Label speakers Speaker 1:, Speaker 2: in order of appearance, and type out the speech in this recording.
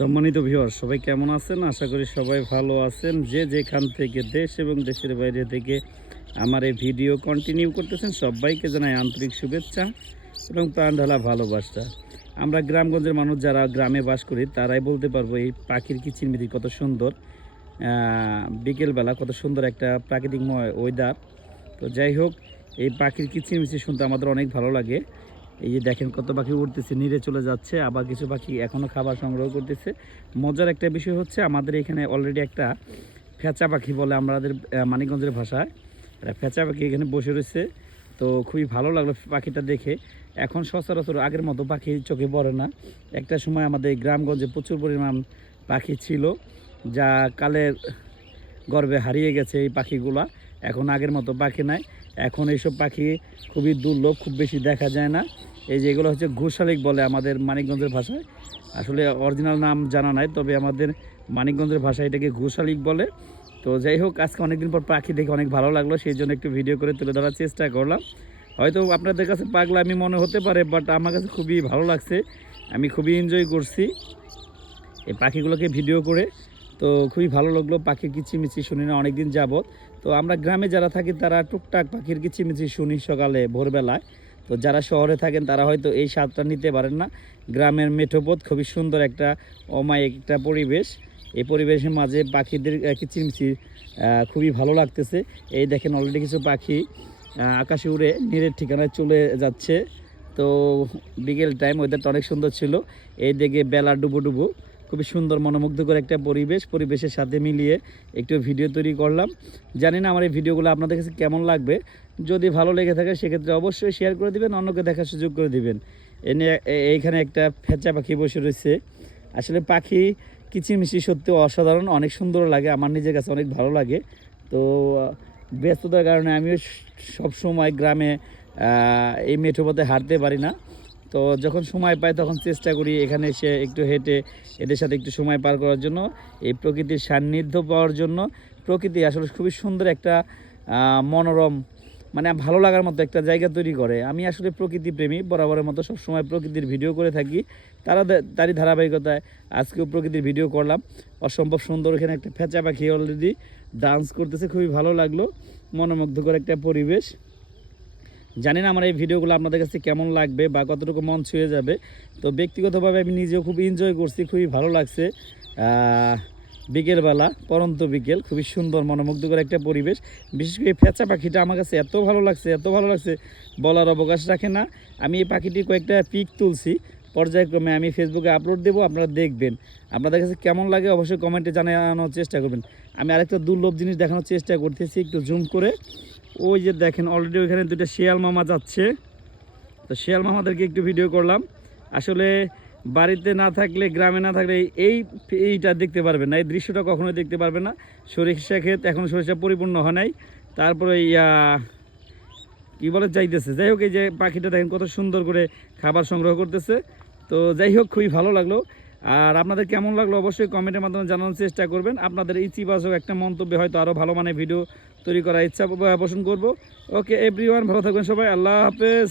Speaker 1: সম্মানিত ভিউয়ার সবাই কেমন আছেন? আশা করি সবাই ভালো আছেন। যে যেখান থেকে দেশ এবং দেশের বাইরে থেকে আমার এই ভিডিও কন্টিনিউ করতেছেন, সবাইকে জানাই আন্তরিক শুভেচ্ছা এবং প্রাণ ঢালা ভালোবাসা। আমরা গ্রামগঞ্জের মানুষ যারা গ্রামে বাস করি, তারাই বলতে পারব এই পাখির কিচিরমিচির কত সুন্দর। বিকেলবেলা কত সুন্দর একটা প্রাকৃতিকময় ওয়েদার তো যাই হোক, এই পাখির কিচিরমিচির শুনতে আমাদের অনেক ভালো লাগে। এই যে দেখেন কত পাখি উঠতেছে নিড়ে চলে যাচ্ছে, আবার কিছু পাখি এখনও খাবার সংগ্রহ করতেছে। মজার একটা বিষয় হচ্ছে, আমাদের এখানে অলরেডি একটা ফেঁচা পাখি বলে আমাদের মানিকগঞ্জের ভাষায়। একটা ফেঁচা পাখি এখানে বসে রয়েছে। তো খুবই ভালো লাগল পাখিটা দেখে। এখন সচরাচর আগের মতো পাখি চোখে পড়ে না। একটা সময় আমাদের গ্রামগঞ্জে প্রচুর পরিমাণ পাখি ছিল, যা কালের গর্বে হারিয়ে গেছে এই পাখিগুলা। এখন আগের মতো পাখি নাই। এখন এইসব পাখি খুবই দুর্লভ, খুব বেশি দেখা যায় না। এই যে এগুলো হচ্ছে ঘোষালিক বলে আমাদের মানিকগঞ্জের ভাষায় আসলে অরিজিনাল নাম জানা নাই, তবে আমাদের মানিকগঞ্জের ভাষায় এটাকে ঘোষালিক বলে। তো যাই হোক, আজকে অনেকদিন পর পাখি দেখে অনেক ভালো লাগল, সেই জন্য একটু ভিডিও করে তুলে ধরার চেষ্টা করলাম। হয়তো আপনাদের কাছে পাগলা আমি মনে হতে পারে বাট আমার কাছে খুবই ভালো লাগছে। আমি খুবই এনজয় করছি এই পাখিগুলোকে ভিডিও করে। তো খুবই ভালো লাগল পাখির কিচিমিচি শুনি না, অনেকদিন যাবত তো আমরা গ্রামে যারা থাকি, তারা টুকটাক পাখির কিচিমিচি শুনি সকালে, ভোরবেলায়। তো যারা শহরে থাকেন, তারা হয়তো এই স্বাদটা নিতে পারেন না। গ্রামের মেঠোপথ খুবই সুন্দর একটা অমায়িক একটা পরিবেশ। এই পরিবেশের মাঝে পাখিদের কিচিরমিচির খুবই ভালো লাগতেছে। এই দেখেন অলরেডি কিছু পাখি আকাশে উড়ে নীরের ঠিকানায় চলে যাচ্ছে। তো বিকেল টাইম ওয়েদারটা অনেক সুন্দর ছিল। এই দিকে বেলা ডুবো ডুবো। খুবই সুন্দর, মনোমুগ্ধকর একটা পরিবেশ, পরিবেশের সাথে মিলিয়ে একটু ভিডিও তৈরি করলাম। জানি না আমার এই ভিডিওগুলো আপনাদের কাছে কেমন লাগবে। যদি ভালো লেগে থাকে সেক্ষেত্রে অবশ্যই শেয়ার করে দিবেন, অন্যকে দেখার সুযোগ করে দিবেন। এ- এইখানে একটা ফেঁচা পাখি বসে রয়েছে। আসলে পাখি কিচিরমিচি সত্যি অসাধারণ, অনেক সুন্দর লাগে, আমার নিজের কাছে অনেক ভালো লাগে। তো, ব্যস্ততার কারণে আমিও সব সময় গ্রামে এই মেঠোপথে হাঁটতে পারি না। তো যখন সময় পাই তখন চেষ্টা করি এখানে এসে একটু হেঁটে এদের সাথে একটু সময় পার করার জন্য, এই প্রকৃতির সান্নিধ্য পাওয়ার জন্য। প্রকৃতি আসলে খুবই সুন্দর একটা মনোরম মানে ভালো লাগার মতো একটা জায়গা তৈরি করে। আমি আসলে প্রকৃতি প্রেমী বরাবরের মতো সবসময় প্রকৃতির ভিডিও করে থাকি। তারা তারই ধারাবাহিকতায় আজকেও প্রকৃতির ভিডিও করলাম। অসম্ভব সুন্দর এখানে একটা ফেঁচা পাখি অলরেডি ডান্স করতেছে, খুবই ভালো লাগল। মনোমুগ্ধকর একটা পরিবেশ। জানি না আমার এই ভিডিওগুলো আপনাদের কাছে কেমন লাগবে বা কতটুকু মন ছুঁয়ে যাবে। তো ব্যক্তিগতভাবে আমি নিজেও খুব এনজয় করছি, খুবই ভালো লাগছে। বিকেলবেলা, পরন্ত বিকেল, খুবই সুন্দর, মনোমুগ্ধকর একটা পরিবেশ। বিশেষ করে ফেঁচা পাখিটা আমার কাছে এত ভালো লাগছে, এত ভালো লাগছে, বলার অবকাশ রাখে না। আমি এই পাখিটি কয়েকটা পিক তুলছি, পর্যায়ক্রমে আমি ফেসবুকে আপলোড দেবো, আপনারা দেখবেন। আপনাদের কাছে কেমন লাগে অবশ্যই কমেন্টে জানানোর চেষ্টা করবেন। আমি আরেকটা দুর্লভ জিনিস দেখানোর চেষ্টা করতেছি, একটু জুম করে। ওই যে দেখেন অলরেডি ওইখানে দুটো শিয়াল মামা যাচ্ছে। তো শিয়াল মামাদেরকে একটু ভিডিও করলাম। আসলে বাড়িতে না থাকলে, গ্রামে না থাকলে এই এইটা দেখতে পারবে না, এই দৃশ্যটা কখনোই দেখতে পারবে না। সরিষা ক্ষেত এখন সরিষা পরিপূর্ণ হয় নাই। তারপরে ইয়া কি বলে চাইতেছে যাই হোক, এই যে পাখিটা দেখেন কত সুন্দর করে খাবার সংগ্রহ করতেছে। তো যাই হোক, খুবই ভালো লাগল। আর আপনাদের কেমন লাগল অবশ্যই কমেন্টের মাধ্যমে জানানোর চেষ্টা করবেন। আপনাদের ইতিবাচক একটা মন্তব্যে হয়তো আরও ভালো মানে ভিডিও তৈরি করার ইচ্ছা পোষণ করব। ওকে এভরিওয়ান ভালো থাকবেন সবাই। আল্লাহ হাফেজ।